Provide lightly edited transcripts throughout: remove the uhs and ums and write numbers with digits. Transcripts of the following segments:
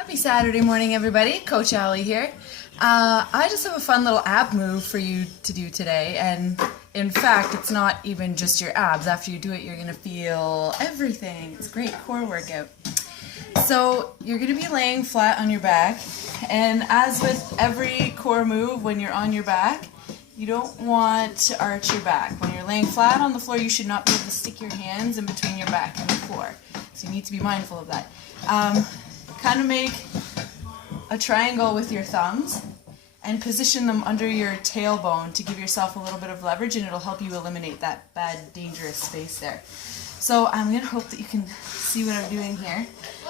Happy Saturday morning, everybody. Coach Allie here. I just have a fun little ab move for you to do today, and in fact, it's not even just your abs. After you do it, you're going to feel everything. It's a great core workout. So you're going to be laying flat on your back, and as with every core move, when you're on your back, you don't want to arch your back. When you're laying flat on the floor, you should not be able to stick your hands in between your back and the floor. So you need to be mindful of that. Kind of make a triangle with your thumbs and position them under your tailbone to give yourself a little bit of leverage, and it'll help you eliminate that bad, dangerous space there. So I'm going to hope that you can see what I'm doing here.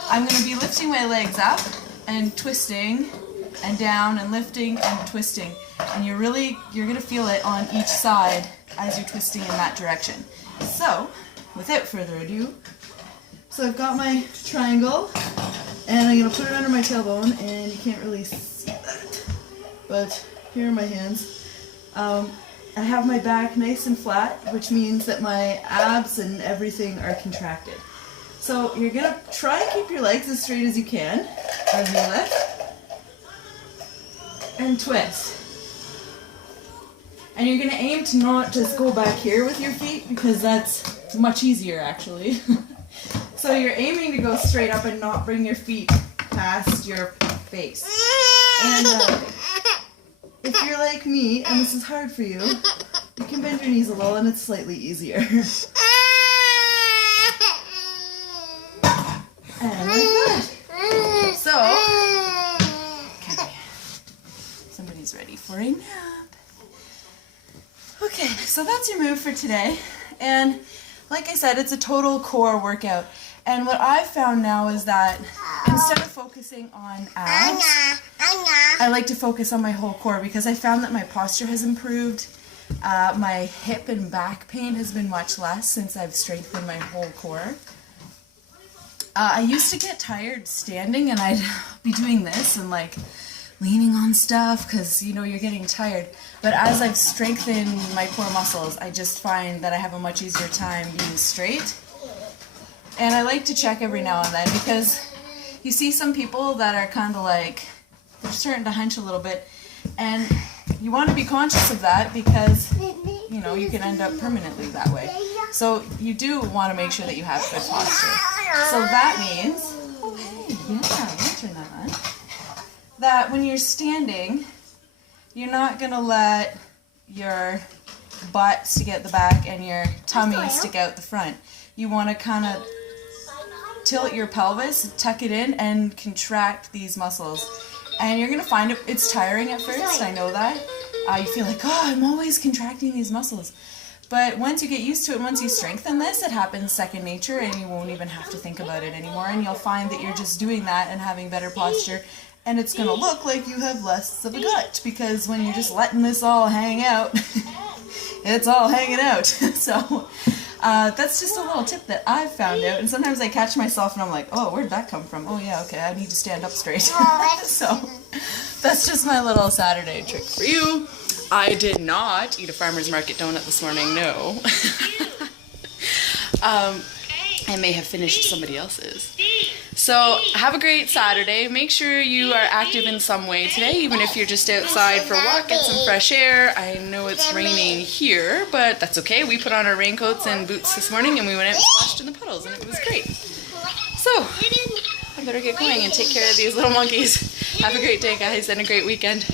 I'm going to be lifting my legs up and twisting and down and lifting and twisting. And you're going to feel it on each side as you're twisting in that direction. So, without further ado, so I've got my triangle, and I'm going to put it under my tailbone, and you can't really see that, but here are my hands. I have my back nice and flat, which means that my abs and everything are contracted. So you're going to try and keep your legs as straight as you can as you lift, and twist. And you're going to aim to not just go back here with your feet, because that's much easier actually. So you're aiming to go straight up and not bring your feet past your face. And if you're like me, and this is hard for you, you can bend your knees a little and it's slightly easier. And like that. So, okay, somebody's ready for a nap. Okay, so that's your move for today. And like I said, it's a total core workout. And what I've found now is that instead of focusing on abs, I like to focus on my whole core, because I found that my posture has improved. My hip and back pain has been much less since I've strengthened my whole core. I used to get tired standing, and I'd be doing this and like leaning on stuff because, you know, you're getting tired. But as I've strengthened my core muscles, I just find that I have a much easier time being straight. And I like to check every now and then, because you see some people that are kind of like, they're starting to hunch a little bit, and you want to be conscious of that, because, you know, you can end up permanently that way. So you do want to make sure that you have good posture. So that means, oh hey, yeah, let's turn that on. That when you're standing, you're not going to let your butt stick out the back and your tummy stick out the front. You want to kind of tilt your pelvis, tuck it in, and contract these muscles. And you're going to find it's tiring at first, I know that. You feel like, oh, I'm always contracting these muscles. But once you get used to it, once you strengthen this, it happens second nature, and you won't even have to think about it anymore. And you'll find that you're just doing that and having better posture. And it's going to look like you have less of a gut, because when you're just letting this all hang out, it's all hanging out. So that's just a little tip that I've found out. And sometimes I catch myself and I'm like, oh, where'd that come from? Oh yeah, okay, I need to stand up straight. So that's just my little Saturday trick for you. I did not eat a farmer's market donut this morning, no. I may have finished somebody else's. So have a great Saturday. Make sure you are active in some way today, even if you're just outside for a walk, get some fresh air. I know it's raining here, but that's okay. We put on our raincoats and boots this morning, and we went out and splashed in the puddles, and it was great. So I better get going and take care of these little monkeys. Have a great day, guys, and a great weekend.